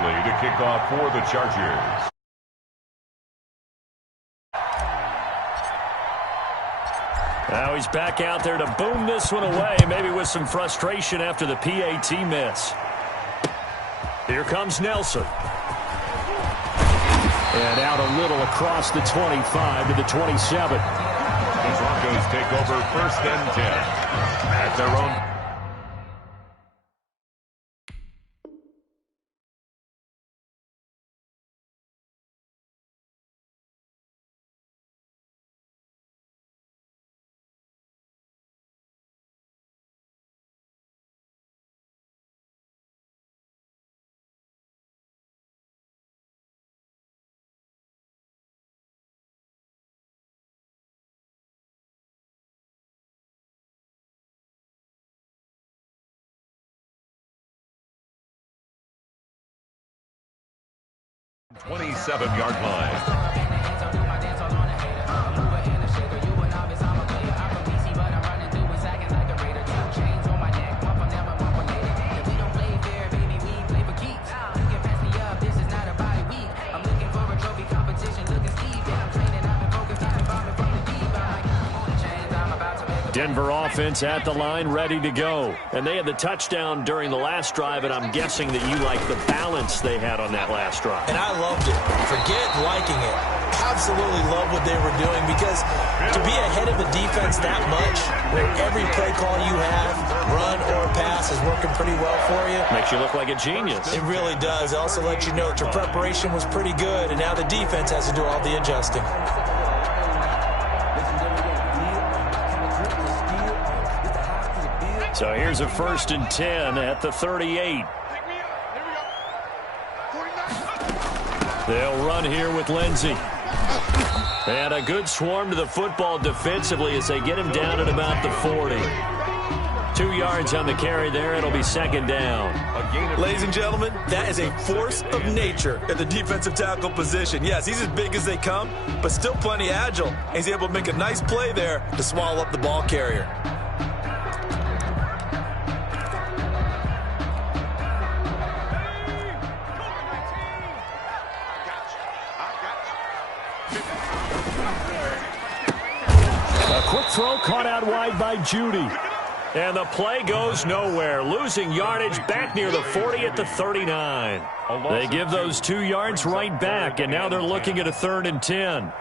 to kick off for the Chargers. Now he's back out there to boom this one away, maybe with some frustration after the PAT miss. Here comes Nelson. And out a little across the 25 to the 27. The Broncos take over 1st and 10 at their own. Yard line. Denver offense at the line, ready to go. And they had the touchdown during the last drive, and I'm guessing that you like the balance they had on that last drive. And I loved it. Forget liking it. Absolutely love what they were doing, because to be ahead of the defense that much, where every play call you have, run or pass, is working pretty well for you. Makes you look like a genius. It really does. It also lets you know that your preparation was pretty good, and now the defense has to do all the adjusting. So here's a 1st and 10 at the 38. They'll run here with Lindsey. And a good swarm to the football defensively as they get him down at about the 40. 2 yards on the carry there. It'll be 2nd down. Ladies and gentlemen, that is a force of nature at the defensive tackle position. Yes, he's as big as they come, but still plenty agile. He's able to make a nice play there to swallow up the ball carrier. Quick throw caught out wide by Judy. And the play goes nowhere. Losing yardage back near the 40 at the 39. They give those 2 yards right back, and now they're looking at a 3rd and 10.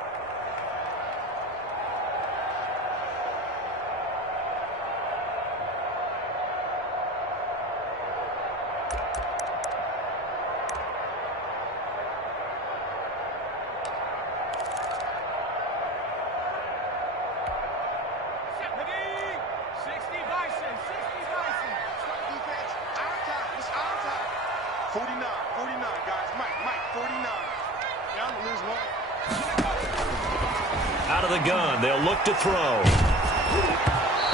Out of the gun, they'll look to throw.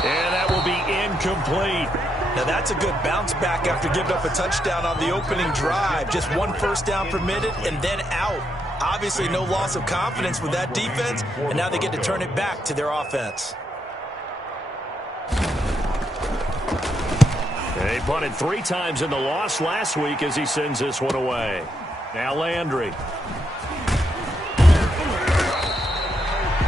And that will be incomplete. Now that's a good bounce back after giving up a touchdown on the opening drive. Just 1 first down permitted and then out. Obviously no loss of confidence with that defense, and now they get to turn it back to their offense. And he punted 3 times in the loss last week as he sends this one away. Now Landry.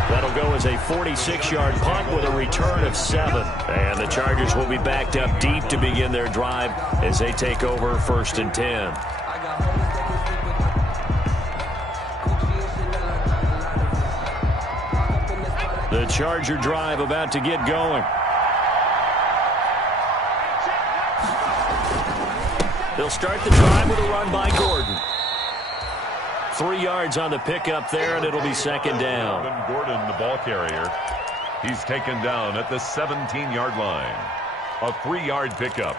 That'll go as a 46-yard punt with a return of 7. And the Chargers will be backed up deep to begin their drive as they take over 1st and 10. The Charger drive about to get going. They'll start the drive with a run by Gordon. 3 yards on the pickup there, and it'll be 2nd down. Gordon, the ball carrier. He's taken down at the 17-yard line. A 3-yard pickup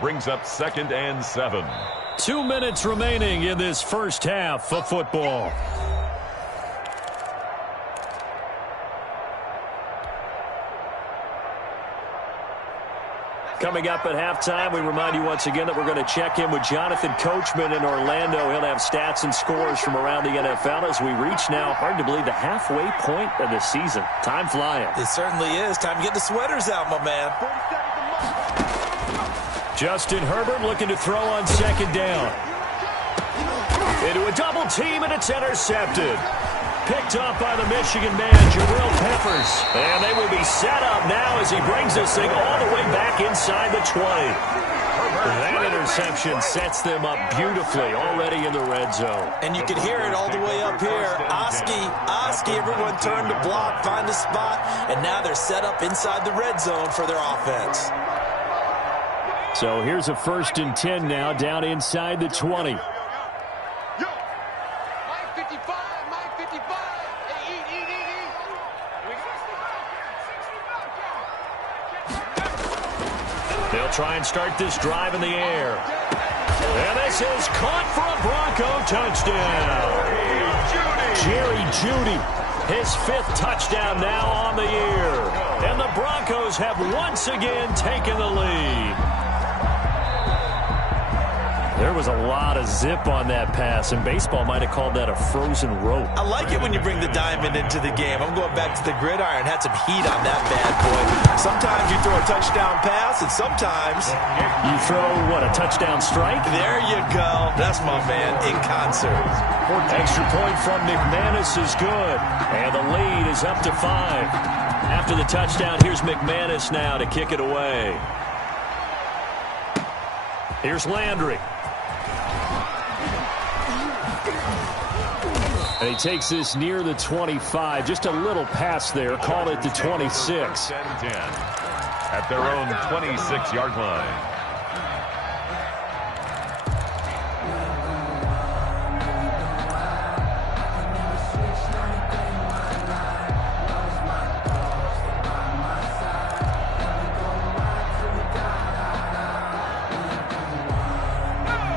brings up 2nd and 7. 2 minutes remaining in this first half of football. Coming up at halftime, we remind you once again that we're going to check in with Jonathan Coachman in Orlando. He'll have stats and scores from around the NFL as we reach now, hard to believe, the halfway point of the season. Time flying. It certainly is. Time to get the sweaters out, my man. Justin Herbert looking to throw on 2nd down. Into a double team, and it's intercepted. Picked up by the Michigan man, Jabril Peppers. And they will be set up now as he brings this thing all the way back inside the 20. That interception sets them up beautifully already in the red zone. And you can hear it all the way up here. Oski, everyone turn to block, find a spot, and now they're set up inside the red zone for their offense. So here's a 1st and 10 now, down inside the 20. They'll try and start this drive in the air. And this is caught for a Bronco touchdown. Jerry Jeudy, his 5th touchdown now on the year. And the Broncos have once again taken the lead. There was a lot of zip on that pass, and baseball might have called that a frozen rope. I like it when you bring the diamond into the game. I'm going back to the gridiron. Had some heat on that bad boy. Sometimes you throw a touchdown pass, and sometimes you throw, what, a touchdown strike? There you go. That's my man in concert. Extra point from McManus is good, and the lead is up to 5. After the touchdown, here's McManus now to kick it away. Here's Landry. And he takes this near the 25. Just a little pass there. Call it the 26. At their own 26-yard line.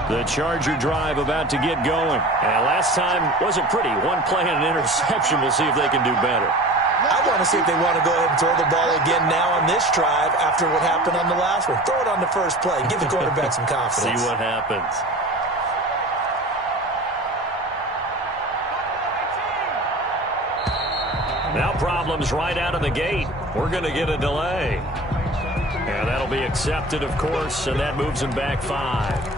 The Charger drive about to get going. And last time wasn't pretty. One play and an interception. We'll see if they can do better. I want to see if they want to go ahead and throw the ball again now on this drive after what happened on the last one. Throw it on the first play. Give the quarterback some confidence. See what happens. Now problems right out of the gate. We're going to get a delay. And that'll be accepted, of course, and that moves them back 5.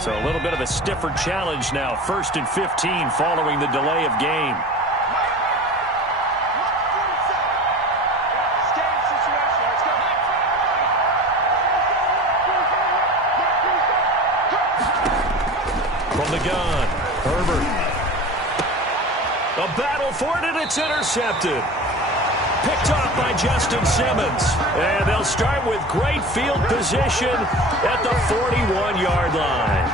So a little bit of a stiffer challenge now. 1st and 15 following the delay of game. From the gun, Herbert. A battle for it, and it's intercepted. Picked off by Justin Simmons. And they'll start with great field position at the 41-yard line.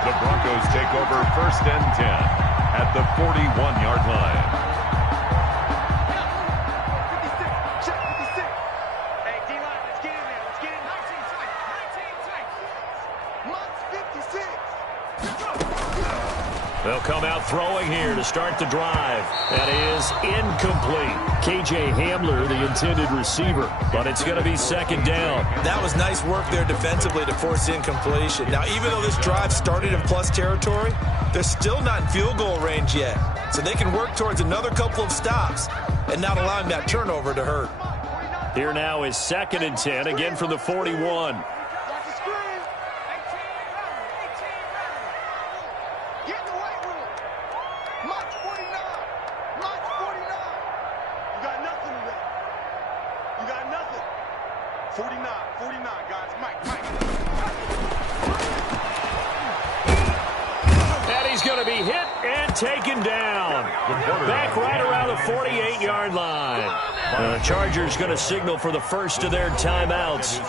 The Broncos take over 1st and 10 at the 41-yard line. Hey, D-line, let's get in there. Let's get in. 19 tight. 19 tight. Months 56. They'll come out throwing here to start the drive. That is incomplete. KJ Hamler, the intended receiver, but it's going to be 2nd down. That was nice work there defensively to force incompletion. Now, even though this drive started in plus territory, they're still not in field goal range yet. So they can work towards another couple of stops and not allowing that turnover to hurt. Here now is 2nd and 10, again from the 41. Taken down. Back right around the 48-yard line. The Chargers going to signal for the first of their timeouts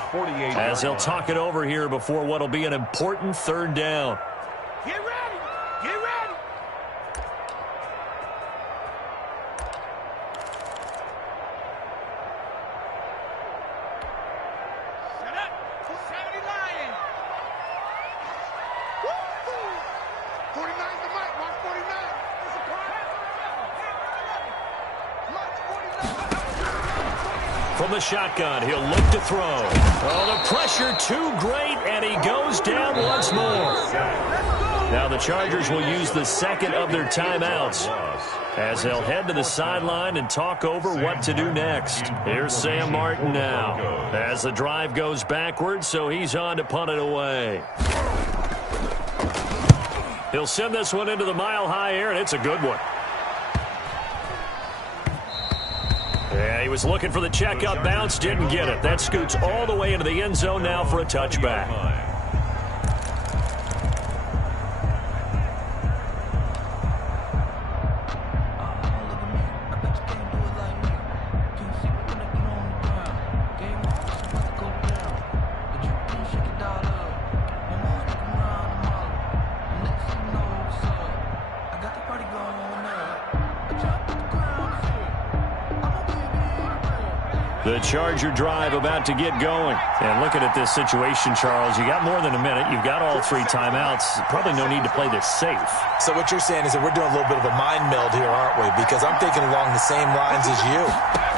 as they'll talk it over here before what will be an important 3rd down. Get ready. Get ready. Shut up. 70 Lion. 49's the mic. Watch 49. It's a prime. Watch 49. From the shotgun, he'll look to throw. Oh, the pressure too great, and he goes down once more. Let's go. Now the Chargers will use the second of their timeouts as they'll head to the sideline and talk over what to do next. Here's Sam Martin now as the drive goes backwards, so he's on to punt it away. He'll send this one into the mile-high air, and it's a good one. Yeah, he was looking for the check-up bounce, didn't get it. That scoots all the way into the end zone now for a touchback. The Charger drive about to get going. And looking at this situation, Charles, you got more than a minute. You've got all three timeouts. Probably no need to play this safe. So what you're saying is that we're doing a little bit of a mind meld here, aren't we? Because I'm thinking along the same lines as you.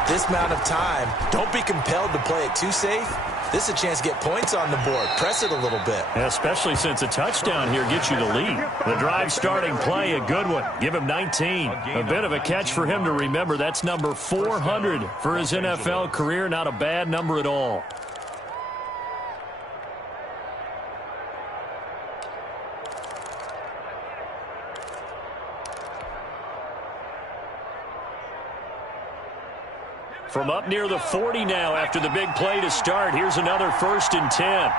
This amount of time, don't be compelled to play it too safe. This is a chance to get points on the board. Press it a little bit. Yeah, especially since a touchdown here gets you the lead. The drive starting play, a good one. Give him 19. A bit of a catch for him to remember. That's number 400 for his NFL career. Not a bad number at all. From up near the 40 now after the big play to start. Here's another 1st and 10.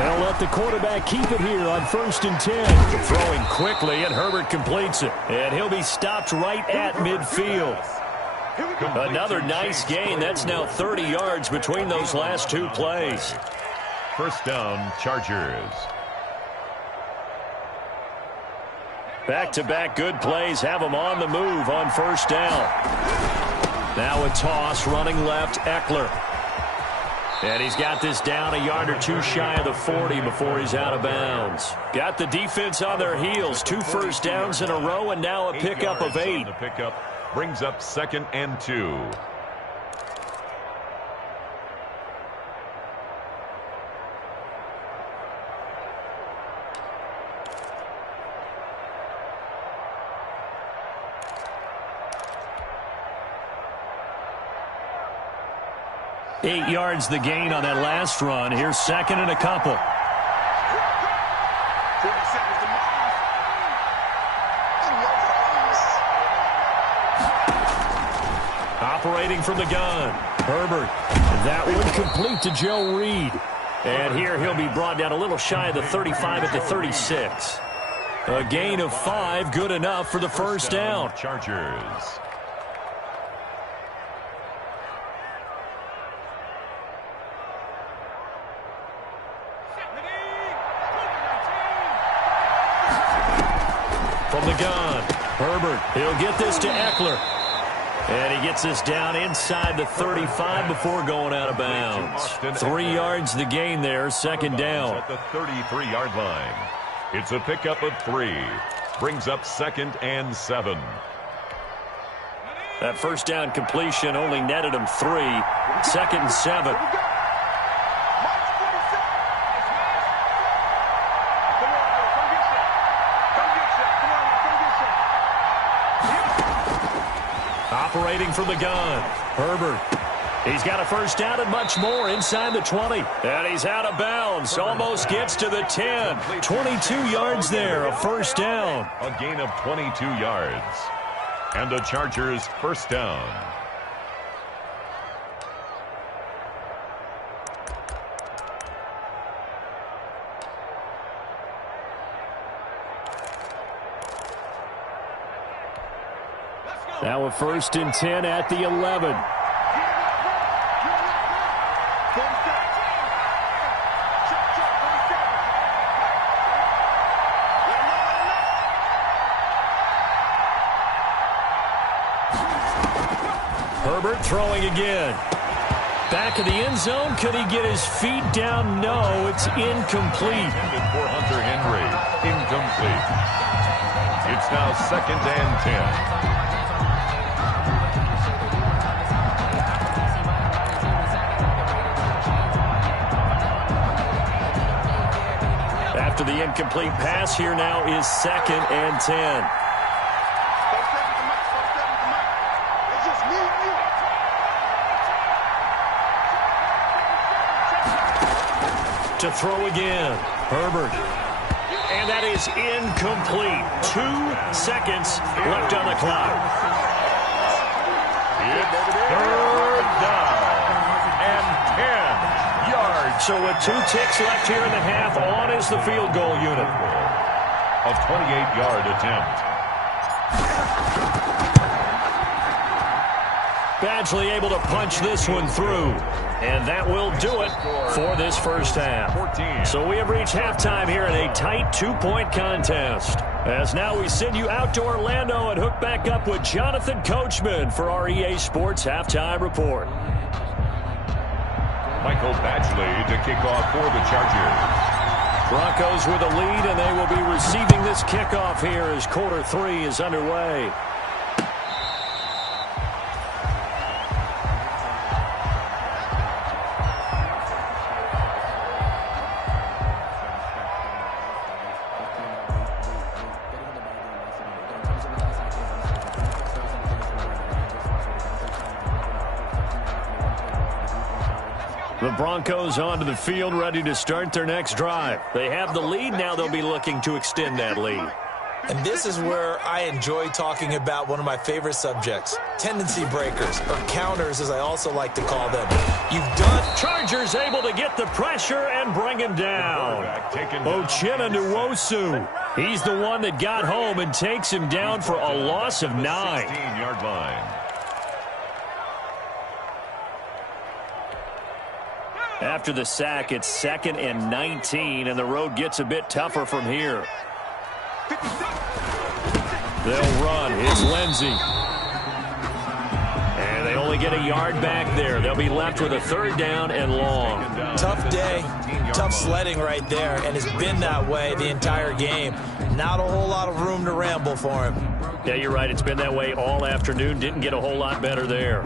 They'll let the quarterback keep it here on 1st and 10. Throwing quickly, and Herbert completes it. And he'll be stopped right at midfield. Another nice gain. That's now 30 yards between those last two plays. 1st down, Chargers. Back-to-back good plays have them on the move on 1st down. Now a toss running left, Eckler. And he's got this down a yard or two shy of the 40 before he's out of bounds. Got the defense on their heels. 2 first downs in a row, and now a pickup of 8. The pickup brings up 2nd and 2. Eight yards the gain on that last run. Here's 2nd and a couple. Operating from the gun. Herbert. That one complete to Joe Reed. And here he'll be brought down a little shy of the 35 at the 36. A gain of 5, good enough for the 1st down. Chargers. From the gun, Herbert, he'll get this to Eckler. And he gets this down inside the 35 before going out of bounds. 3 yards the gain there, 2nd down. At the 33-yard line. It's a pickup of 3. Brings up 2nd and 7. That 1st down completion only netted him 3. 2nd and 7. Operating from the gun, Herbert. He's got a 1st down and much more inside the 20. And he's out of bounds. Almost gets to the 10. 22 yards there, a 1st down. A gain of 22 yards. And the Chargers' 1st down. Now a 1st and 10 at the 11. Herbert throwing again. Back of the end zone. Could he get his feet down? No, it's incomplete. Intended for Hunter Henry. Incomplete. It's now 2nd and 10. After the incomplete pass, here now is 2nd and 10. To throw again, Herbert. And that is incomplete. 2 seconds left on the clock. It's 3rd down and 10 yards. So with 2 ticks left here in the half, on is the field goal unit. A 28-yard attempt. Badgley able to punch this one through. And that will do it for this first half. So we have reached halftime here in a tight 2-point contest. As now we send you out to Orlando and hook back up with Jonathan Coachman for our EA Sports Halftime Report. Michael Badgley to kick off for the Chargers. Broncos with a lead, and they will be receiving this kickoff here as quarter 3 is underway. The Broncos onto the field, ready to start their next drive. They have the lead. Now they'll be looking to extend that lead. And this is where I enjoy talking about one of my favorite subjects, tendency breakers, or counters as I also like to call them. You've done... Chargers able to get the pressure and bring him down. Uchenna Nwosu. He's the one that got home and takes him down for a loss of 9. 16-yard line. After the sack, it's 2nd and 19, and the road gets a bit tougher from here. They'll run. It's Lindsey. And they only get a yard back there. They'll be left with a 3rd down and long. Tough day, tough sledding right there, and it's been that way the entire game. Not a whole lot of room to ramble for him. Yeah, you're right. It's been that way all afternoon. Didn't get a whole lot better there.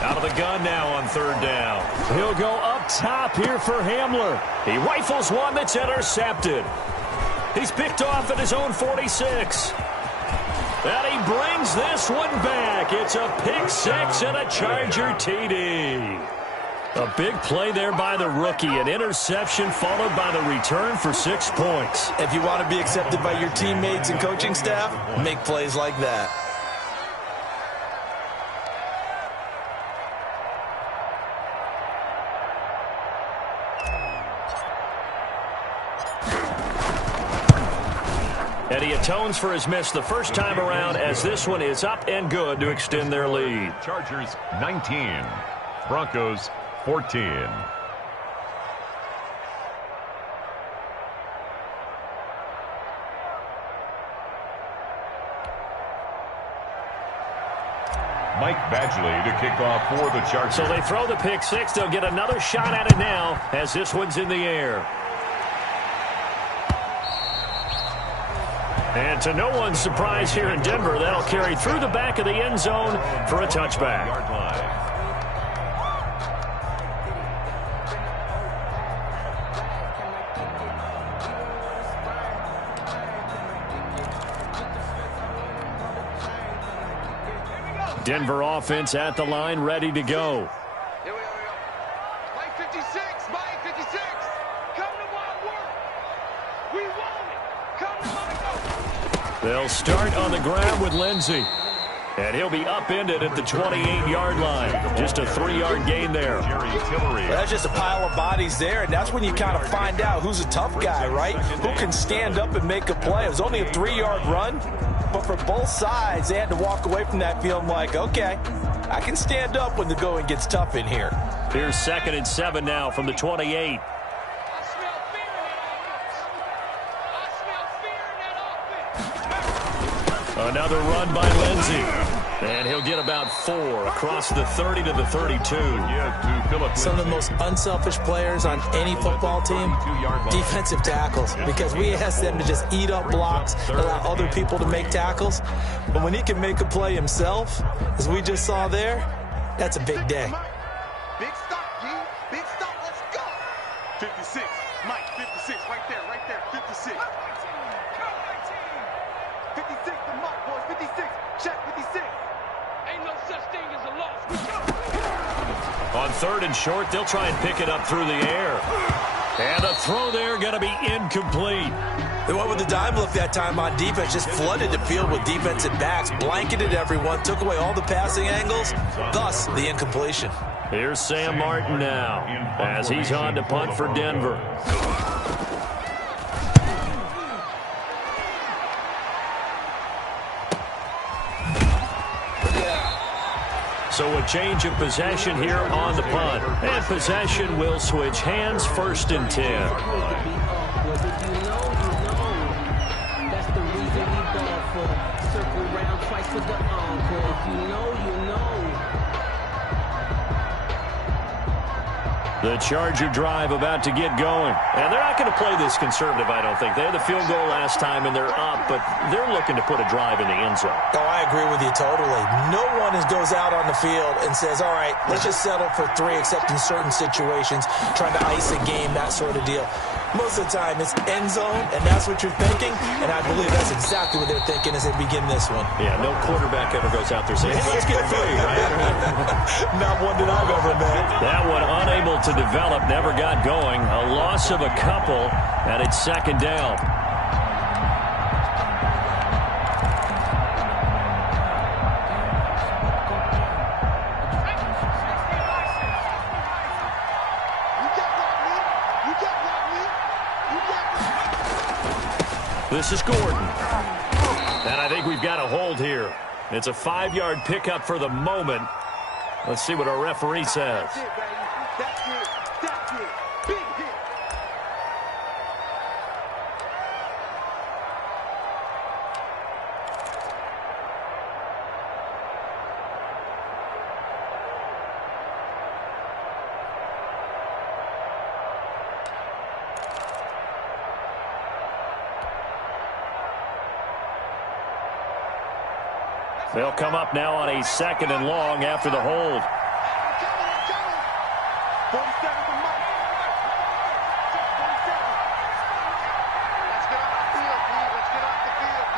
Out of the gun now on 3rd down. He'll go up top here for Hamler. He rifles one that's intercepted. He's picked off at his own 46. And he brings this one back. It's a pick 6 and a Charger TD. A big play there by the rookie. An interception followed by the return for 6 points. If you want to be accepted by your teammates and coaching staff, make plays like that. And he atones for his miss the first time around as this one is up and good to extend their lead. Chargers 19, Broncos 14. Mike Badgley to kick off for the Chargers. So they throw the pick 6. They'll get another shot at it now as this one's in the air. And to no one's surprise here in Denver, that'll carry through the back of the end zone for a touchback. Denver offense at the line, ready to go. Here we go. Mike 56, Mike 56. Come to wild work. We want it. Come to my go. They'll start on the ground with Lindsey. And he'll be upended at the 28-yard line. Just a 3-yard gain there. That's just a pile of bodies there, and that's when you kind of find out who's a tough guy, right? Who can stand up and make a play. It was only a 3-yard run, but for both sides, they had to walk away from that feeling like, okay, I can stand up when the going gets tough in here. Here's 2nd and 7 now from the 28. Another run by Lindsey. And he'll get about 4 across the 30 to the 32. Some of the most unselfish players on any football team, defensive tackles, because we ask them to just eat up blocks, allow other people to make tackles. But when he can make a play himself, as we just saw there, that's a big day. Big stop, G. Big stop. Let's go. 56. Mike, 56. Right there. 56. 56 to Mike, boys. 56. Check 56. Ain't no such thing as a loss. We go. On 3rd and short, they'll try and pick it up through the air. And a throw there going to be incomplete. They went with the dime look that time on defense, just flooded the field with defensive backs, blanketed everyone, took away all the passing angles, thus the incompletion. Here's Sam Martin now as he's on to punt for Denver. So a change of possession here on the punt. And possession will switch hands, 1st and 10. The Charger drive about to get going. And they're not going to play this conservative, I don't think. They had the field goal last time, and they're up, but they're looking to put a drive in the end zone. Oh, I agree with you totally. No one goes out on the field and says, all right, let's just settle for 3, except in certain situations, trying to ice a game, that sort of deal. Most of the time, it's end zone, and that's what you're thinking, and I believe that's exactly what they're thinking as they begin this one. Yeah, no quarterback ever goes out there saying, hey, let's get 3, right? Not one that I've ever met. That one unable to develop, never got going. A loss of a couple, and it's 2nd down. This is Gordon. And I think we've got a hold here. It's a 5-yard pickup for the moment. Let's see what our referee says. That's it, baby. That's it. That's it. Big hit. They'll come up now on a 2nd and long after the hold. 47 for Mike. 47. Let's get off the field, D. Let's get off the field,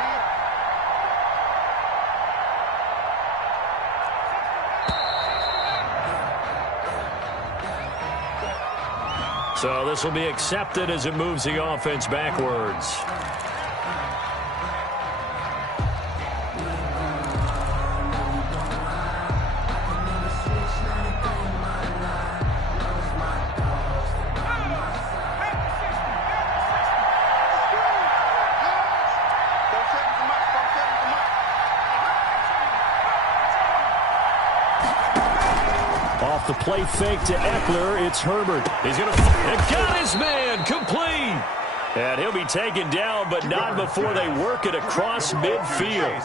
D. So this will be accepted as it moves the offense backwards. Off the play fake to Eckler, it's Herbert. He's going to got his man complete. And he'll be taken down, but not before they work it across midfield.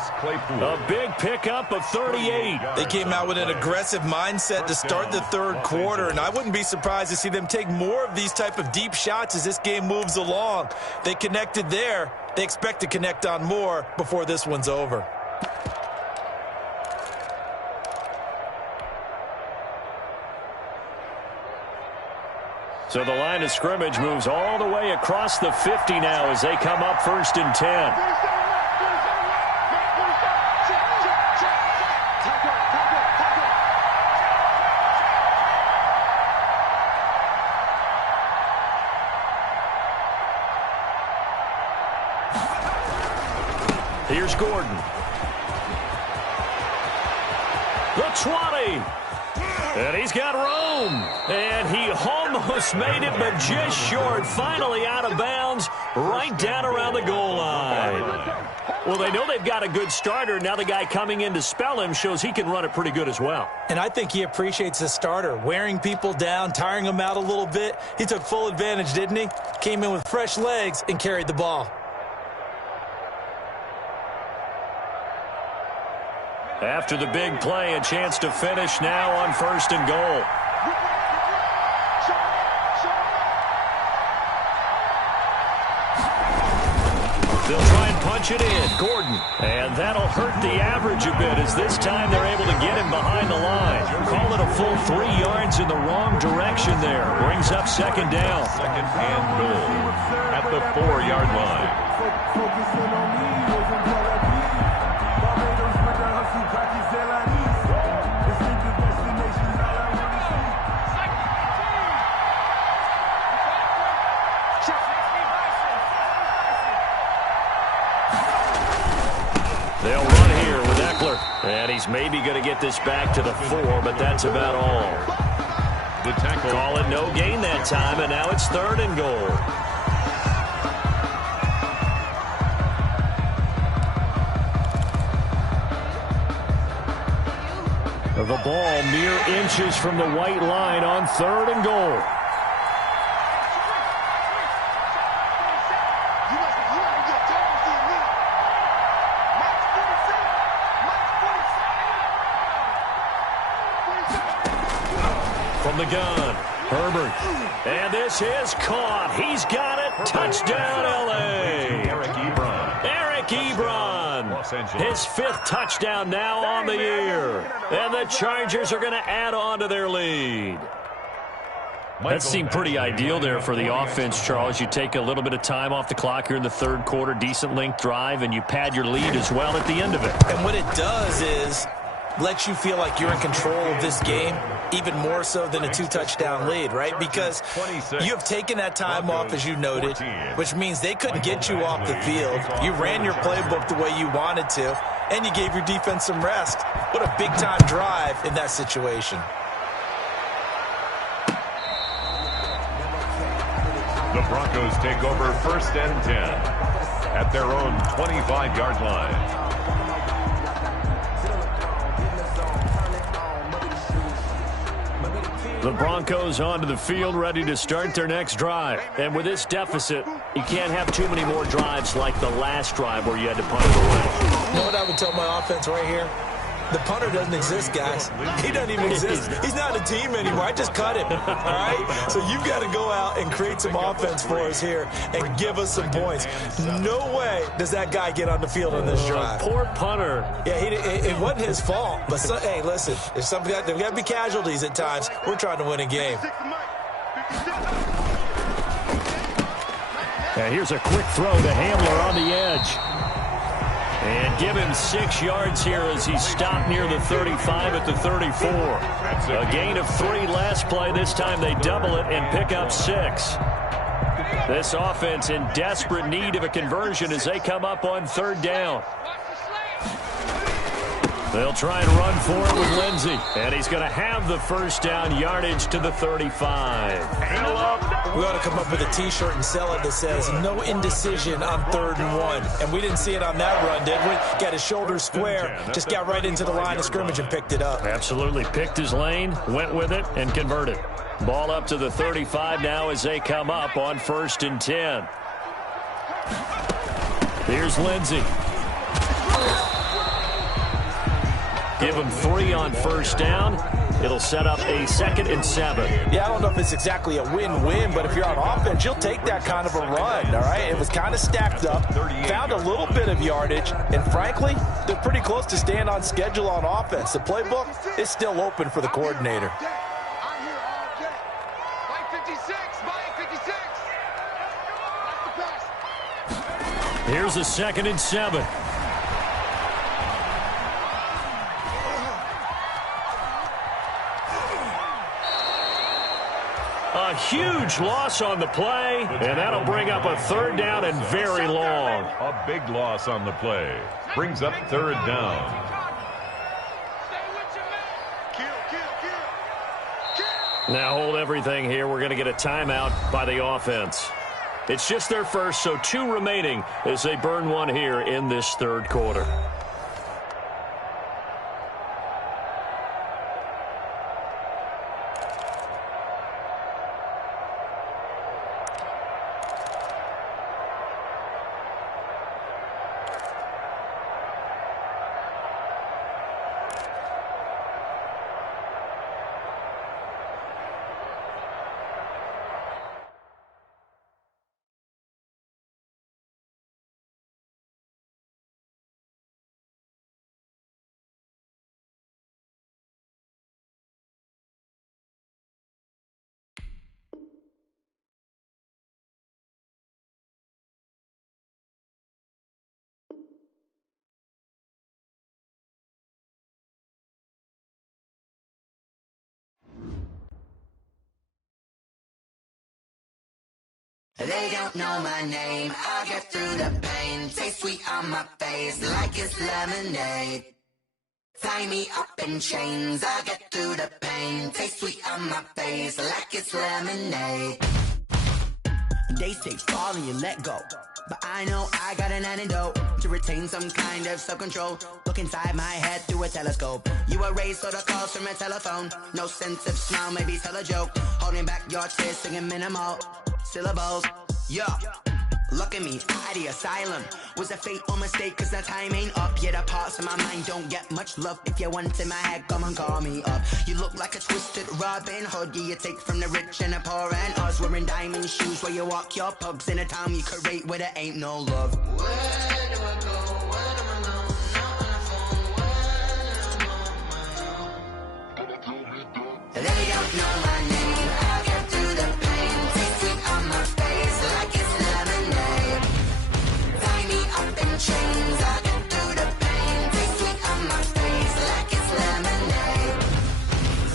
A big pickup of 38. They came out with an aggressive mindset to start the 3rd quarter, and I wouldn't be surprised to see them take more of these type of deep shots as this game moves along. They connected there. They expect to connect on more before this one's over. So the line of scrimmage moves all the way across the 50 now as they come up 1st and 10. Here's Gordon. The 20. And he's got room. And he almost made it, but just short. Finally out of bounds, right down around the goal line. Well, they know they've got a good starter. Now the guy coming in to spell him shows he can run it pretty good as well. And I think he appreciates the starter, wearing people down, tiring them out a little bit. He took full advantage, didn't he? Came in with fresh legs and carried the ball. After the big play, a chance to finish now on 1st and goal. They'll try and punch it in. Gordon. And that'll hurt the average a bit as this time they're able to get him behind the line. Call it a full 3 yards in the wrong direction there. Brings up 2nd down. 2nd and goal at the 4-yard line. They'll run here with Eckler. And he's maybe going to get this back to the 4, but that's about all. The tackle. Call it no gain that time, and now it's 3rd and goal. The ball mere inches from the white line on 3rd and goal. From the gun, Herbert. And this is caught. He's got it. Touchdown, L.A. Eric Ebron. His 5th touchdown now on the year. And the Chargers are going to add on to their lead. That seemed pretty ideal there for the offense, Charles. You take a little bit of time off the clock here in the 3rd quarter, decent length drive, and you pad your lead as well at the end of it. And what it does is let you feel like you're in control of this game, even more so than a 2-touchdown lead, right? Because you have taken that time off, as you noted, which means they couldn't get you off the field. You ran your playbook the way you wanted to, and you gave your defense some rest. What a big-time drive in that situation. The Broncos take over 1st and 10 at their own 25-yard line. The Broncos onto the field, ready to start their next drive. And with this deficit, you can't have too many more drives like the last drive where you had to punt it away. You know what I would tell my offense right here? The punter doesn't exist, guys. He doesn't even exist. He's not a team anymore. I just cut him, all right? So you've got to go out and create some offense for us here and give us some points. No way does that guy get on the field on this drive. Poor punter. Yeah, it wasn't his fault. But, hey, listen, there's got to be casualties at times. We're trying to win a game. And here's a quick throw to Hamler on the edge. And give him 6 yards here as he's stopped near the 35 at the 34. A gain of 3 last play. This time they double it and pick up 6. This offense in desperate need of a conversion as they come up on 3rd down. They'll try and run for it with Lindsey. And he's going to have the 1st down, yardage to the 35. We ought to come up with a T-shirt and sell it that says, no indecision on 3rd and 1. And we didn't see it on that run, did we? Got his shoulders square, just got right into the line of scrimmage and picked it up. Absolutely. Picked his lane, went with it, and converted. Ball up to the 35 now as they come up on 1st and 10. Here's Lindsey. Give him 3 on 1st down. It'll set up a 2nd and 7. Yeah, I don't know if it's exactly a win-win, but if you're on offense, you'll take that kind of a run, all right? It was kind of stacked up, found a little bit of yardage, and frankly, they're pretty close to staying on schedule on offense. The playbook is still open for the coordinator. Here's a 2nd and 7. A huge loss on the play, and that'll bring up a 3rd down and very long. A big loss on the play. Brings up 3rd down. Now hold everything here. We're going to get a timeout by the offense. It's just their first, so 2 remaining as they burn 1 here in this 3rd quarter. They don't know my name, I get through the pain. Taste sweet on my face like it's lemonade. Tie me up in chains, I get through the pain. Taste sweet on my face like it's lemonade. They say fall and you let go, but I know I got an antidote to retain some kind of self-control. Look inside my head through a telescope. You erase all the calls from a telephone. No sense of smile, maybe tell a joke. Holding back your tears, singing minimal syllables. Yeah, look at me, out of the asylum. Was a fate or mistake, cause the time ain't up. Yeah, the parts of my mind don't get much love. If you want in my head, come and call me up. You look like a twisted Robin Hood. Yeah, you take from the rich and the poor and us. Wearing diamond shoes where you walk your pugs in a town you create where there ain't no love. Where do I go? Where do I go? Not on the phone when I'm on my own. They don't know my name, I get through the pain. Taste sweet on my face like it's lemonade. Tie me up in chains, I get through the pain. Taste sweet on my face like it's lemonade.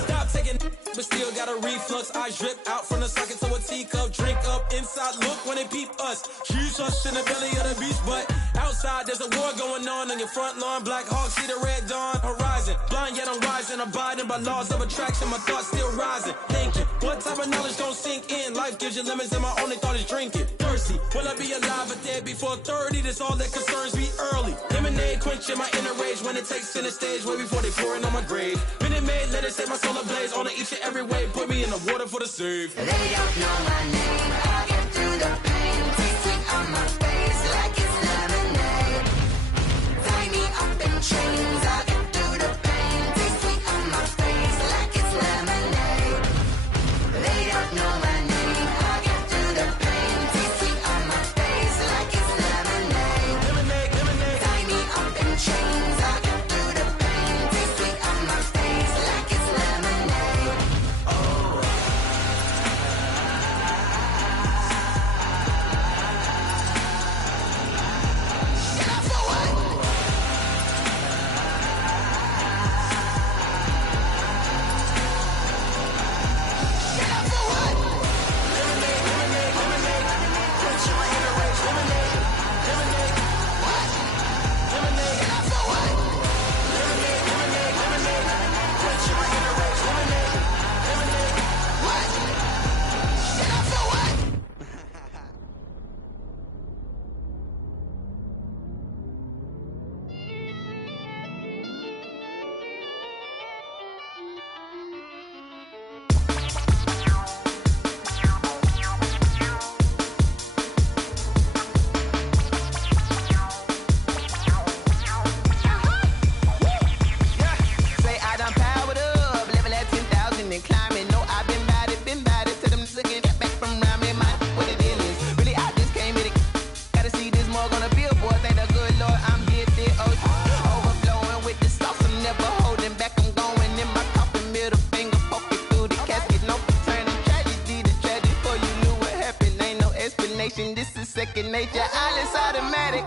Stop taking but still got a reflux. I drip out from the socket to a teacup. Drink up inside, look when they peep us. Huge us in the belly of the beast, but outside there's a war going on your front lawn. Black Hawk, see the red dawn horizon. Blind yet I'm rising, abiding by laws of attraction. My thoughts still rising, thinking what type of knowledge gon' sink in? Life gives you lemons and my only thought is drinking. Thirsty, will I be alive or dead before 30? That's all that concerns me early. Lemonade quenching my inner rage when it takes center stage way before they pour it on my grave. Minute Maid, let it set my soul ablaze on each and every way. Put me in the water for the save. They don't know my name, I get through the pain. Taste sweet on my face like it's lemonade. Tie me up in chains, I get through the pain. Taste sweet on my face like it's lemonade. They don't know my name, I get through the pain. Taste sweet on my face like it's lemonade. Lemonade, lemonade. Tie me up in chains, I get through the pain. Taste sweet on my face like it's lemonade. This is second nature, all is automatic.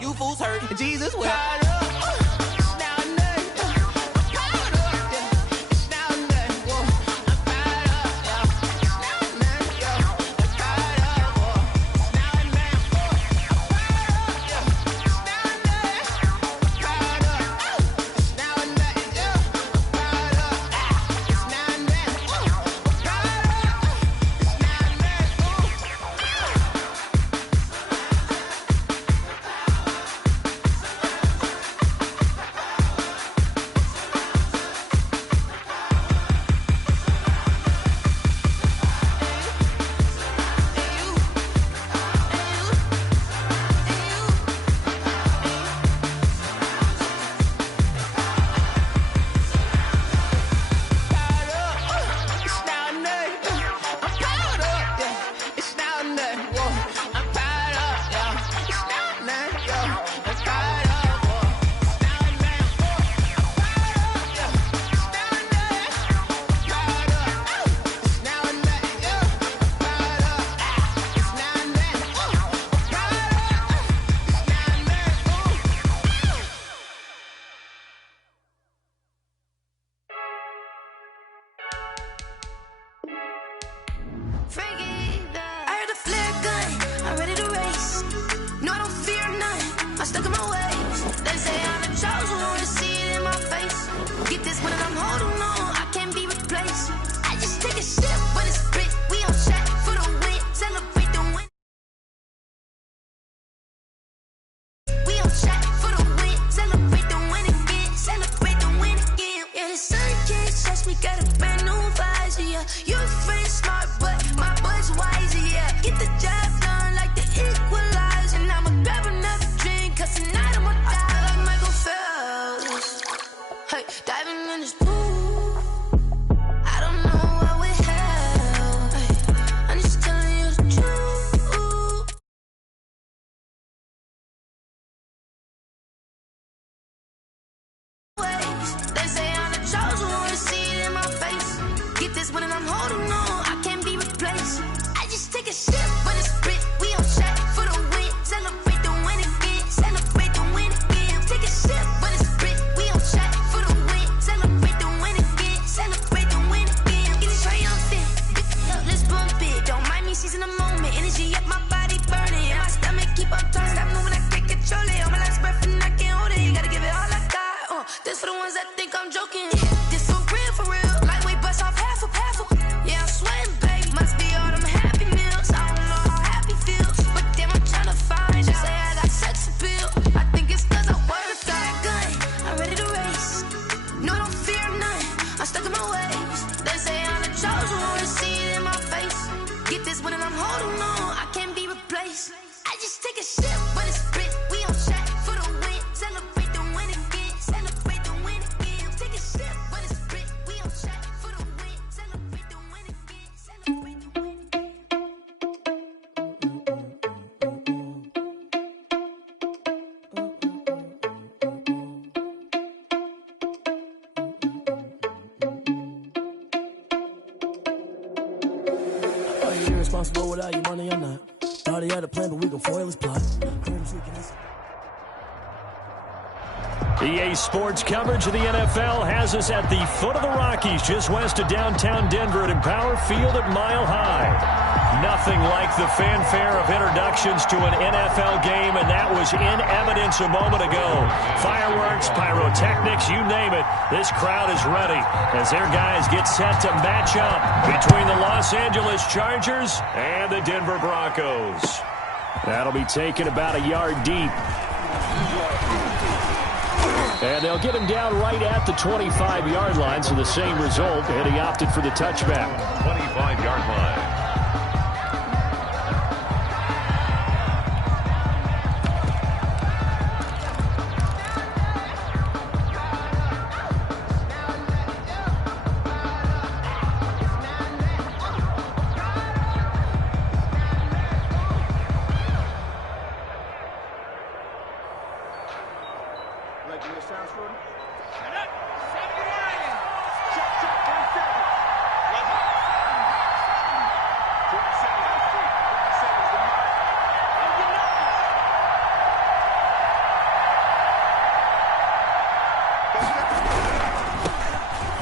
You fools hurt. Jesus will. in my ways. They say I'm the chosen one, to see it in my face. Get this one and I'm holding on, I can't be replaced. I just take a sip when it's spit. We on track for the win, celebrate the win. We on track for the win, celebrate the win again, celebrate the win again. Yeah, the sun can't touch me, got a brand new visor, yeah. You're a friend smart, but my boy's wiser, yeah. Get the job done like the equalizer. Now I'ma grab another drink, cause tonight I'ma die like Michael Phelps. Hey, diving in this pool, I don't know what would help. Hey, I'm just telling you the truth. They say I'm the chosen one, to see it in my face. Get this one and I'm holding on, I can't be replaced. I just take a sip when it's spit. We on track for the win, celebrate the win again, celebrate the win again. Take a sip when it's spit. We on track for the win, celebrate the win again, celebrate the win again. Get it triumphant, let's bump it. Don't mind me seizing the moment, energy up my body burning, and my stomach keep on turning. Stop moving, I can't control it. On my last breath and I can't hold it. You gotta give it all I got. This for the ones that think I'm joking. This for real. Lightweight bust off half a. Yeah, I'm sweating, baby. Must be all them happy meals. I don't know how happy feels, but damn, I'm trying to find you. Say I got sex appeal. I think it's cause I work that gun. I'm ready to race. No, I don't fear none. I'm stuck in my ways. They say I'm the chosen one, to see it in my face. Get this one and I'm holding on, I can't be replaced. I just take a sip when it's spit. We on track for the win, celebrate the win again, celebrate the win again. Take a sip when it's spit. We on track for the win, celebrate the win again, celebrate the win again. Are you irresponsible without your money or not? Thought he had a plan, but we gon' foil his plot. EA Sports coverage of the NFL has us at the foot of the Rockies, just west of downtown Denver at Empower Field at Mile High. Nothing like the fanfare of introductions to an NFL game, and that was in evidence a moment ago. Fireworks, pyrotechnics, you name it. This crowd is ready as their guys get set to match up between the Los Angeles Chargers and the Denver Broncos. That'll be taken about a yard deep. And they'll get him down right at the 25-yard line, so the same result, and he opted for the touchback. 25-yard line.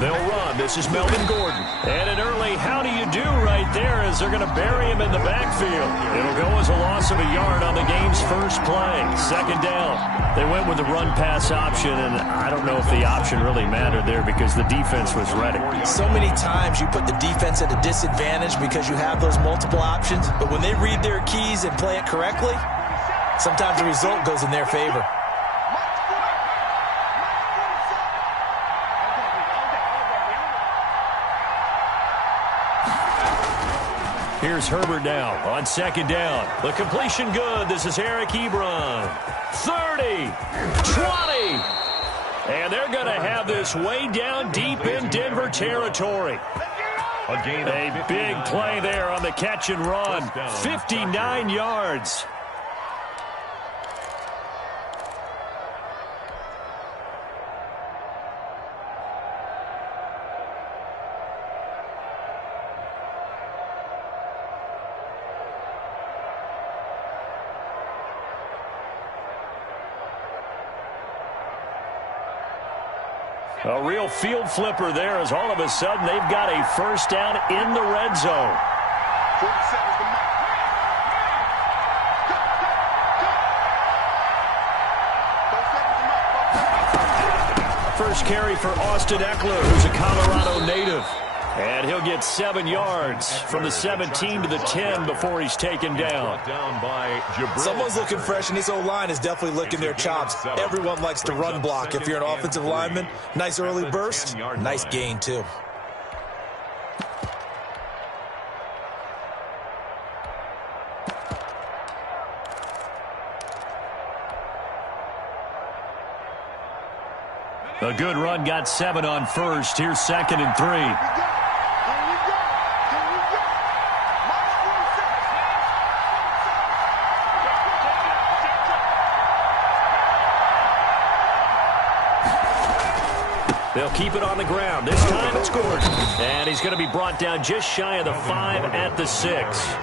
They'll run. This is Melvin Gordon. And an early how do you do right there as they're going to bury him in the backfield. It'll go as a loss of a yard on the game's first play. Second down. They went with the run-pass option, and I don't know if the option really mattered there because the defense was ready. So many times you put the defense at a disadvantage because you have those multiple options, but when they read their keys and play it correctly, sometimes the result goes in their favor. Here's Herbert now on second down. The completion good. This is Eric Ebron. 30, 20. And they're going to have this way down deep in Denver territory. A big play there on the catch and run. 59 yards. A real field flipper there as all of a sudden they've got a first down in the red zone. 47's the mark. 47 First carry for Austin Eckler, who's a Colorado native. And he'll get 7 yards from the 17 to the 10 before he's taken down. Someone's looking fresh, and this O-line is definitely licking their chops. Everyone likes to run block. If you're an offensive lineman, nice early burst, nice gain, too. A good run got 7 on first. Here's 2nd and 3. They'll keep it on the ground. This time it's Gordon. And he's going to be brought down just shy of the 5 at the 6.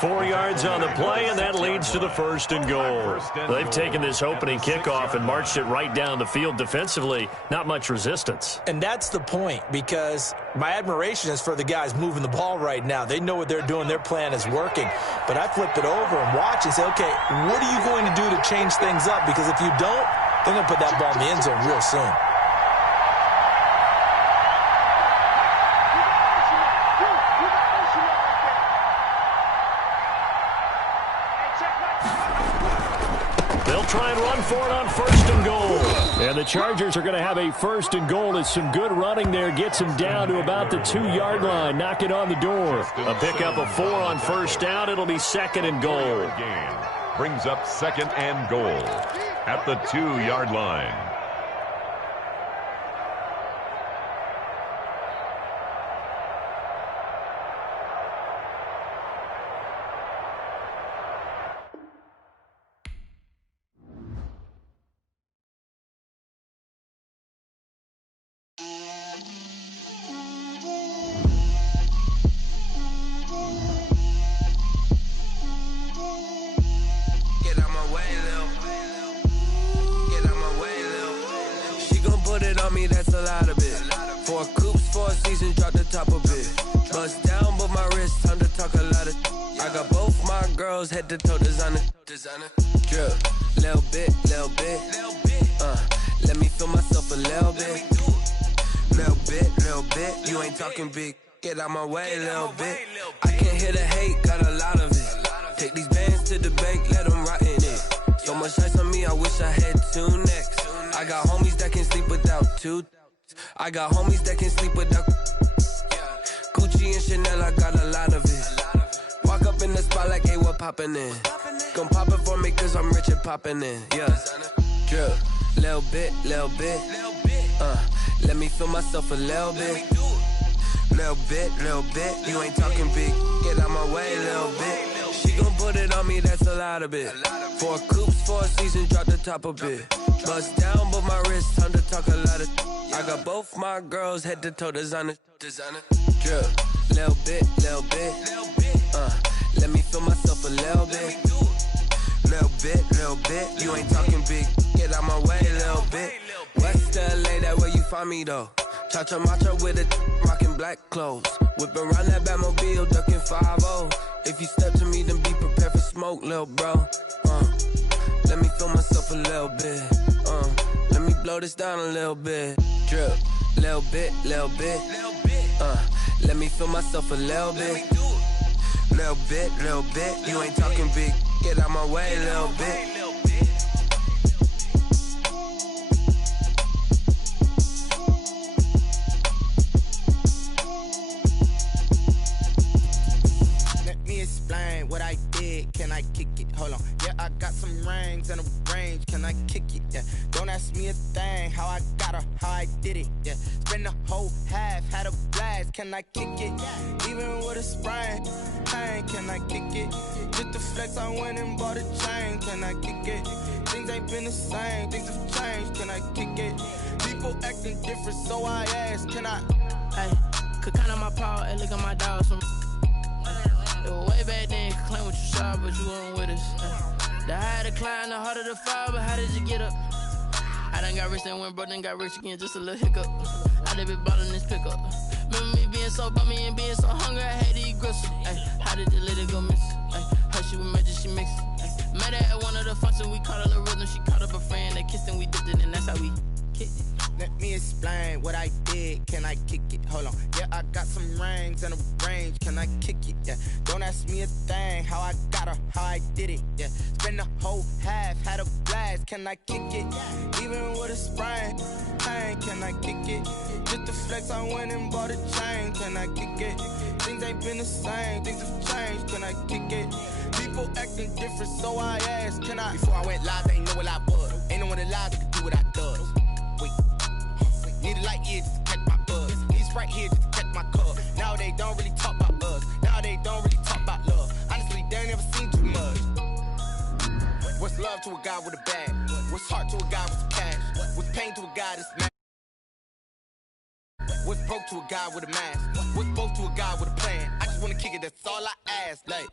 4 yards on the play, and that leads to the 1st and goal. They've taken this opening kickoff and marched it right down the field defensively. Not much resistance. And that's the point, because my admiration is for the guys moving the ball right now. They know what they're doing. Their plan is working. But I flip it over and watch and say, okay, what are you going to do to change things up? Because if you don't, they're going to put that ball in the end zone real soon. Try and run for it on 1st and goal. And the Chargers are going to have a 1st and goal as some good running there gets him down to about the 2-yard line. Knock it on the door. A pickup of 4 on 1st down. It'll be 2nd and goal. Brings up 2nd and goal at the 2-yard line. Head to toe designer, drip, little bit, let me feel myself a little bit, you ain't talking big, get out my way, little bit, I can't hear the hate, got a lot of it, take these bands to the bank, let them rot in it, so much ice on me, I wish I had 2 necks, I got homies that can sleep without 2, I got homies that can sleep without, Gucci and Chanel, I got a lot of it. Walk up in the spot like, hey, what poppin' in? Gon' pop it for me cause I'm rich and poppin' in, yeah. Drip, little bit, let me feel myself a little bit. Little bit, you ain't talking big, get out my way, little bit. She gon' put it on me, that's a lot of it. 4 coops, 4 seasons, drop the top a bit. Bust down, but my wrist, time to talk a lot of. I got both my girls, head to toe designer. Drip, little bit, let me feel myself a little bit. Little bit, you ain't talking big, get out my way, little bit. West LA, that where you find me though. Cha-cha matcha with a rockin' black clothes. Whip around that Batmobile, ducking 5-0. If you step to me, then be prepared for smoke, little bro. Let me feel myself a little bit. Let me blow this down a little bit. Drip, little bit. Let me feel myself a little bit. Little bit, you ain't talking big, get out my way, little bit. Let me explain what I did, can I kick it? Hold on, yeah, I got some rings and a range, can I kick it? Yeah, don't ask me a thing, how I got her, how I did it, yeah. Spend the whole half, had a blast, can I kick it? Even with a sprain, pain, can I kick it? Just the flex, I went and bought a chain, can I kick it? Things ain't been the same, things have changed, can I kick it? People acting different, so I asked, can I? Hey, could count on my power and look at my dogs from. It was way back then, could claim what you saw, but you weren't with us. The higher the climb, the harder the fall, but how did you get up? I done got rich and went broke, then got rich again, just a little hiccup. I done been bought in this pickup. Remember me being so bummy and being so hungry, I had to eat gristle. Ay, how did the lady go miss? Ay, her she was magic, she mixed. Ay, met her at one of the functions, we caught her the rhythm, she caught up a friend, they kissed and we dipped it, and that's how we kicked it. Let me explain what I did. Can I kick it? Hold on. Yeah, I got some rings and a range. Can I kick it? Yeah. Don't ask me a thing. How I got her, how I did it. Yeah. Spend the whole half, had a blast. Can I kick it? Even with a sprain. Hey, can I kick it? Just the flex, I went and bought a chain. Can I kick it? Things ain't been the same. Things have changed. Can I kick it? People acting different, so I asked, can I? Before I went live, they ain't know what I was. Ain't no one alive that could do what I does. Wait. Need a light here just to catch my buzz. Need Sprite here just to catch my cup. Now they don't really talk about us. Now they don't really talk about love. Honestly, they ain't never seen too much. What's love to a guy with a bag? What's heart to a guy with some cash? What's pain to a guy that's mad? What's broke to a guy with a mask? What's broke to a guy with a plan? I just wanna kick it, that's all I ask. Like,